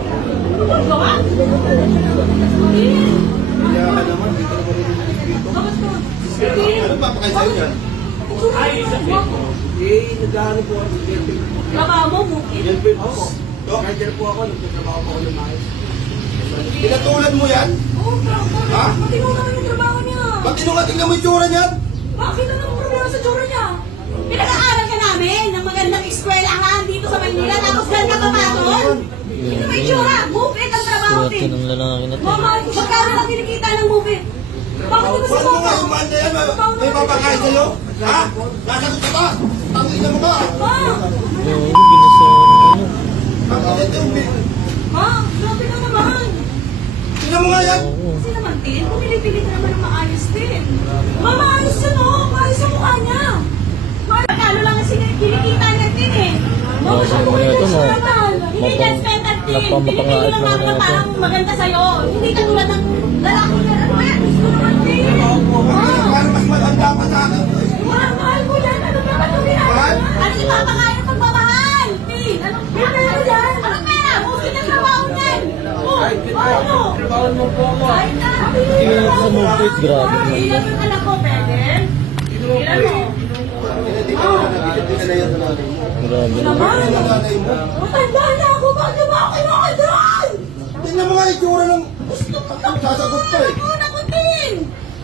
Ano ba gawa? Kaya ka naman, dito na marunong dito. Ano ba pa kayo sa'yo yan? Nag-ano po ako sa Delphi. Trabaho mo, bukid? Delphi po ako. Rider po ako, nagtatrabaho po ako ng maayos. Pinatulad mo yan? Oo, trabaho. Ha? Matino naman yung trabaho niya. Ba't tingnan mo yung tsura niyan? Bakit ano ang problema sa tsura niya? Pinag-aaral ka namin ng magandang eskwelahan dito sa Maynila, tapos ganda ka pa doon? Ito may tsura, bukid ang trabaho Swerte din. ng lalaki na to. Mama, magkano lang kinikita ng bukid? Bakit mo Huwag mo nga umaan na yan. May papakain sa'yo? Ha? Nasagot ka ba? Tangina mo ka? Ma! Oo, binasahan. Ang init yung bil. Ma! Grabe ka naman! Tingnan mo nga yan. Kasi naman din, pumili-pili ka naman ng maayos din. Ma, maayos yun oh! Maayos yung mukha niya! Magkano lang ang kinikita niya din eh! Ma, masyado ko yung naman! Hindi judgmental din! Pinipili lang namin na parang maganda sa'yo! Hindi ka tulad ng lalaki na ano yan! Gusto naman din! Parang mas matanda pa sa akin. Mahal ko yan! Ano ba ito ginagawa? Ano ipapakain ng pagmamahal? Tin! Anong pera yan? Anong pera? Bukit ang trabaho niyan! Oh! Ano? Trabaho mo po ako. Ay, na! Tingnan mo sa mukit, grabe. Ilan yung anak ko, pwede? Ilan mo? Hindi ka na nabigyan. Hindi ka na yan sa nanay mo. Grabe. Naman! Ano ang nanay mo? Matanda na ako! Bakit ba ako kinakadaan? Tingnan mo nga yung tsura ng... Sasagot pa eh. Ako nakutin!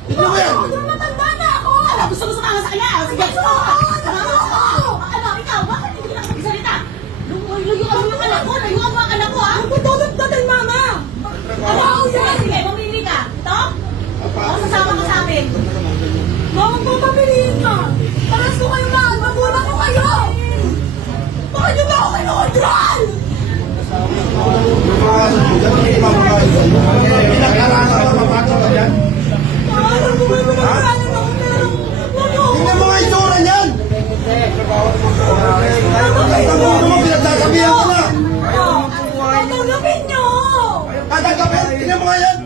Tingnan mo yan. Matanda na ako! Gusto mo sumama sa kanya? Sige! Sumama ako! Ano, ikaw? Bakit hindi ka nakapagsalita? Layuan mo yung anak ko! Layuan mo ang anak ko, ha? Tutulog na din, mama! Ano ako yan? Sige, mamili ka. Ito? O, sasama ka sa akin. Mama, papapiliin ka! Paras ko kayo mahal! Magulang ko kayo! Bakit niyo ba ako kinukondral? Pinag-aralan ka, mapasok ka dyan. Alam mo ba yung pinagkalan ako pero... Tingnan mo nga yung tsura niyan. Tingnan mo, pinagsasabihan ko na. Tatanggapin niyo! Tatanggapin, tingnan mo nga yan.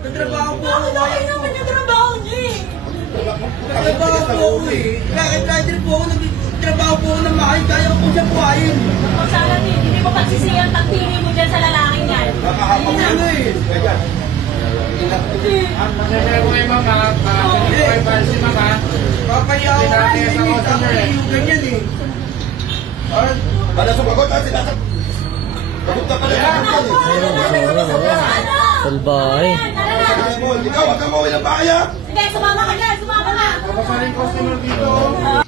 Nagtrabaho po ako. Bakit okay naman yung trabaho niyo eh? Nagtrabaho po ako eh. Rider po ako. Nagtrabaho po ako ng maayos. Kaya ko po siya buhayin. Kung sana hindi mo pagsisiyang tagpili mo dyan sa lalaking yan. Nakahapang Ano ano eh. Hindi. Papaya ako kayo eh. Tapos yung ganyan eh. Para sumagot, sinasag. Sagot ka pala. Salbahay. Ikaw, wag ka mawin ng baya. Sige, sumama ka dyan. Sumama ka. Papasaling customer dito. Oo.